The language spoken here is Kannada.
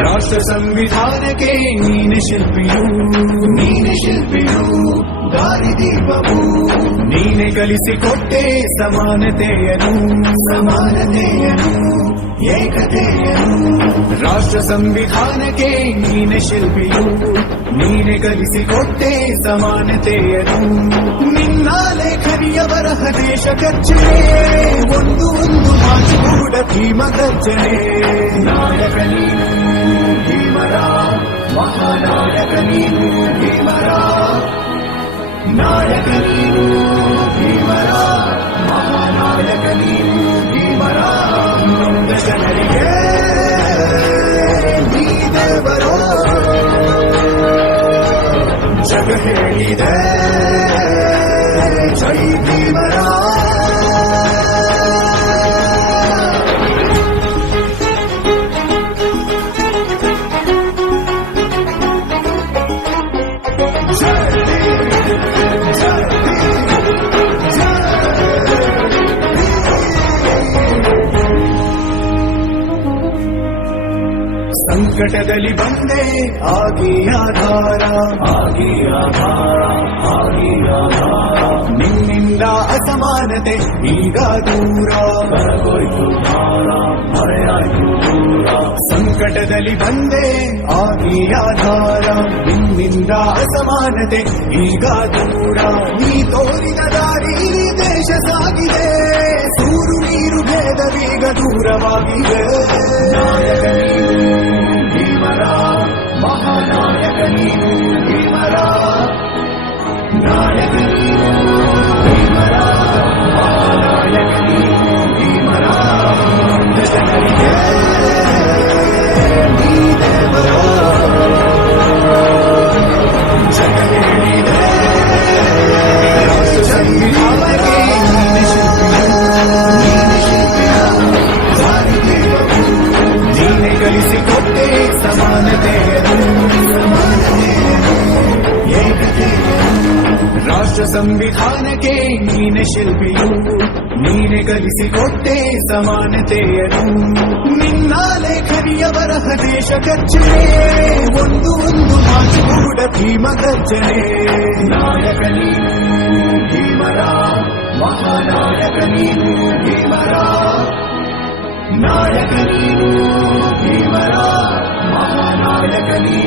ರಾಷ್ಟ್ರ ಸಂವಿಧಾನಕ್ಕೆ ನೀನೆ ಶಿಲ್ಪಿಯು ದಾರಿದೀಪವು ನೀನೆ ಕಲಿಸಿಕೊಟ್ಟೆ ಸಮಾನತೆಯನು ಏಕತೆಯನು ರಾಷ್ಟ್ರ ಸಂವಿಧಾನಕ್ಕೆ ನೀನೆ ಶಿಲ್ಪಿಯು ನೀನೆ ಕಲಿಸಿಕೊಟ್ಟೆ ಸಮಾನತೆಯನು ನಿನ್ನ ಲೇಖನಿಯ ಬರಹ ದೇಶ ಕಚ್ಚನೆ ಒಂದು ಮಾತು ಕೂಡ ಭೀಮ ಗರ್ಜನೆ ನಾಯಕ ನೀನು ಭೀಮರ ಮಹಾನಾಯಕ ನೀನು ಭೀಮರ ನಾಯಕ ನೀನು ಭೀಮರ ಮಹಾನಾಯಕ ನೀನು ಭೀಮರ ನೊಂದ ಜನರಿಗೆ ನೀ ದೇವರೋ ಜಗ ಹೇಳಿದೆ ಜೈ ಭೀಮರ ಸಂಕಟದಲ್ಲಿ ಬಂದೆ ಆಗಿ ಆಧಾರ ನಿನ್ನಿಂದ ಅಸಮಾನತೆ ಈಗ ದೂರ ಸಂಕಟದಲ್ಲಿ ಬಂದೆ ಆಗಿ ಆಧಾರ ನಿನ್ನಿಂದ ಅಸಮಾನತೆ ಈಗ ದೂರ ನೀ ತೋರಿದ ದಾರಿ ದೇಶ ಸಾಗಿದೆ ಸೂರು ನೀರು ಭೇದವೀಗ ದೂರವಾಗಿದೆ ನಾಯಕ ನೀನು ಭೀಮರ ಮಹಾನಾಯಕ ನೀನು ಭೀಮರ ನಾಯಕ ನೀನು ಭೀಮರ ಮಹಾನಾಯಕ ನೀನು ಭೀಮರ ಜನರಿಗೆ ನೀ ದೇವರೋ ಜಗ ಹೇಳಿದೆ ರಾಷ್ಟ್ರ ಸಂವಿಧಾನಕ್ಕೆ ನೀನೆ ಶಿಲ್ಪಿಯು ದಾರಿದೀಪವು ನೀನೆ ಕಲಿಸಿಕೊಟ್ಟೆ ಸಮಾನತೆಯನು ಏಕತೆಯನು ರಾಷ್ಟ್ರ ಸಂವಿಧಾನಕ್ಕೆ ನೀನೆ ಶಿಲ್ಪಿಯು ನೀನೆ ಕಲಿಸಿಕೊಟ್ಟೆ ಸಮಾನತೆಯನು ನಿನ್ನ ಲೇಖನಿಯ ಬರಹ ದೇಶ ಕಚ್ಚನೆ ಒಂದು ಮಾತು ಕೂಡ ಭೀಮ ಗರ್ಜನೆ ನಾಯಕ ನೀನು ಭೀಮರ ಮಹಾನಾಯಕ ನೀನು ಭೀಮರ ನಾಯಕ ನೀನು ಭೀಮರ ಮಹಾನಾಯಕ ನೀನು